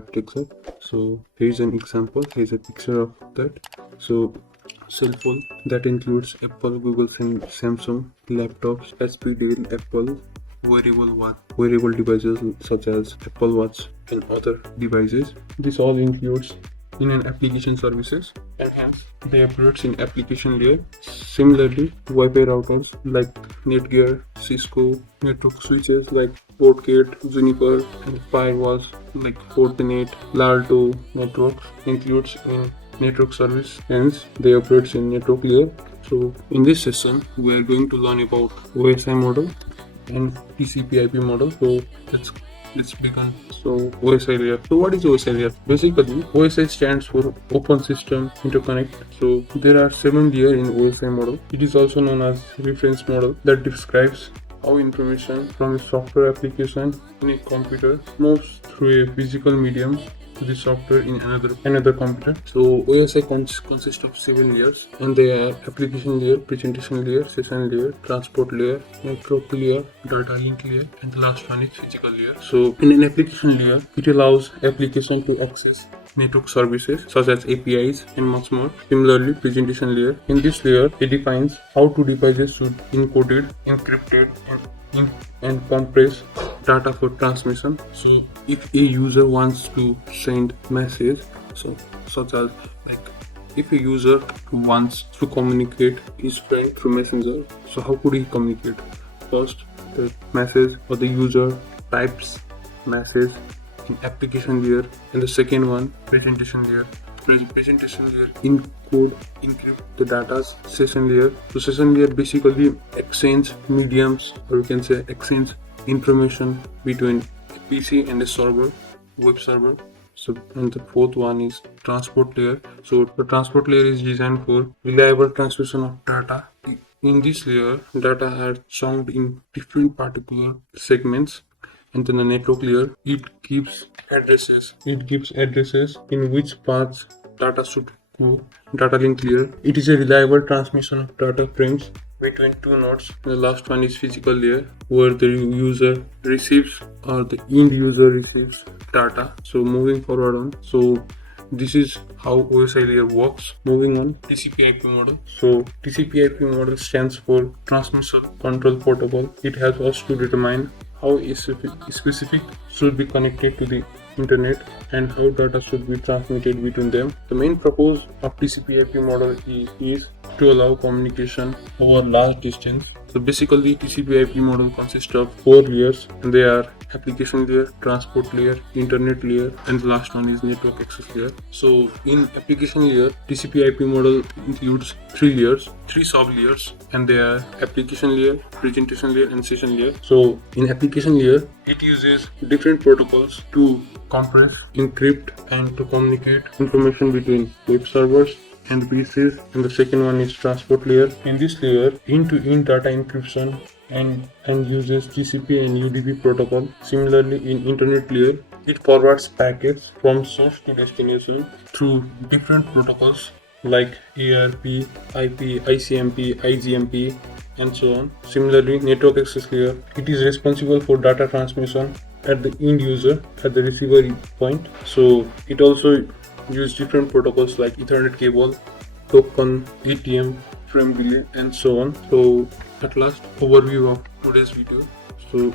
takes up. So here's an example. Here's a picture of that. So cell phone that includes Apple, Google, and Samsung, laptops, HP, Dell, Apple, wearable devices such as Apple Watch and other devices. This all includes in an application services, and hence they operates in application layer. Similarly, Wi-Fi routers like Netgear, Cisco, network switches like Portgate, Juniper, and firewalls like Fortinet, Lalto networks includes in network service, hence they operate in network layer. So in this session we are going to learn about OSI model and TCP/IP model. So let's begin. So OSI layer. So what is OSI layer? Basically, OSI stands for Open System Interconnect. So there are 7 layers in OSI model. It is also known as reference model that describes how information from a software application in a computer moves through a physical medium to the software in another computer. So OSI consists of 7 layers, and they are application layer, presentation layer, session layer, transport layer, network layer, data link layer, and the last one is physical layer. So in an application layer, it allows application to access network services such as APIs and much more. Similarly, presentation layer. In this layer, it defines how two devices should encoded, encrypted, and compress data for transmission. So if a user wants to send message, such as like if a user wants to communicate his friend through messenger, so how could he communicate? First, the message or the user types message in application layer, and the second one presentation layer. Presentation layer encrypt the data's session layer. So session layer basically exchange mediums, or you can say exchange information between a PC and a server, web server. So and the fourth one is transport layer. So the transport layer is designed for reliable transmission of data. In this layer, data are chunked in different particular segments. And then the network layer, it gives addresses in which paths data should go. Data link layer, it is a reliable transmission of data frames between two nodes. And the last one is physical layer, where the user receives or the end user receives data. So moving forward on, so this is how OSI layer works. Moving on, TCP/IP model. So TCP/IP model stands for Transmission Control Protocol. It helps us to determine how a specific should be connected to the internet and how data should be transmitted between them. The main purpose of TCP/IP model is to allow communication over large distance. So basically, TCP/IP model consists of 4 layers, and they are application layer, transport layer, internet layer, and the last one is network access layer. So in application layer, TCP/IP model includes 3 layers, 3 sub layers, and they are application layer, presentation layer, and session layer. So in application layer, it uses different protocols to compress, encrypt, and to communicate information between web servers and PCs, and the second one is transport layer. In this layer, end-to-end data encryption and uses TCP and UDP protocol. Similarly, in internet layer, it forwards packets from source to destination through different protocols like ARP, IP, ICMP, IGMP, and so on. Similarly, network access layer, it is responsible for data transmission at the end user, at the receiver point. So it also use different protocols like Ethernet cable, token, ATM, frame relay, and so on. So at last, overview of today's video. So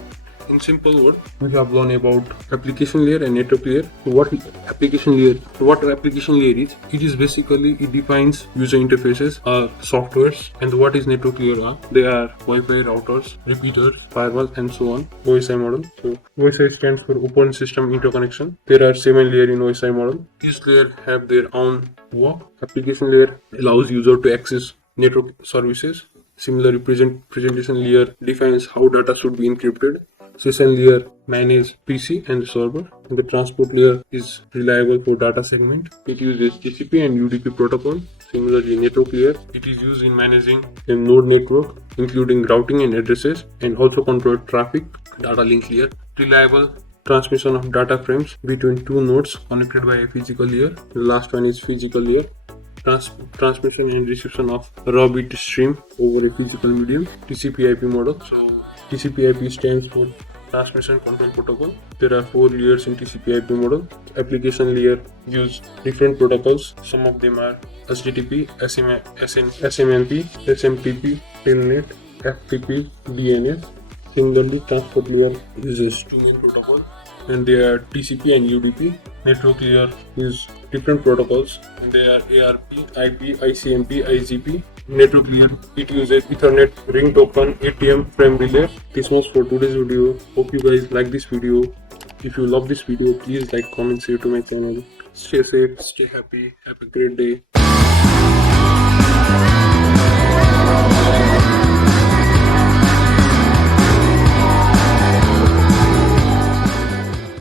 in simple words, we have learned about application layer and network layer. So what application layer is? It is basically, it defines user interfaces, softwares, and what is network layer are. They are Wi-Fi routers, repeaters, firewalls, and so on. OSI model. So OSI stands for Open System Interconnection. There are 7 layers in OSI model. Each layer have their own work. Application layer allows user to access network services. Similarly, presentation layer defines how data should be encrypted. Session layer manages PC and server, and the transport layer is reliable for data segment. It uses TCP and UDP protocol. Similarly, network layer, it is used in managing a node network, including routing and addresses, and also control traffic. Data link layer, reliable transmission of data frames between two nodes connected by a physical layer. The last one is physical layer, transmission and reception of raw bit stream over a physical medium. TCP/IP model. So TCP/IP stands for transmission control protocol. There are 4 layers in TCP/IP model. Application layer use different protocols. Some of them are HTTP, SMMP, SMTP, Telnet, FTP, DNS. Similarly, transport layer uses 2 main protocols, and they are TCP and UDP. Network layer is different protocols, and they are ARP, IP, ICMP, IGP. Network layer, it uses Ethernet, ring token, ATM, frame relay. This was for today's video. Hope you guys like this video. If you love this video, please like, comment, share to my channel. Stay safe, stay happy, have a great day.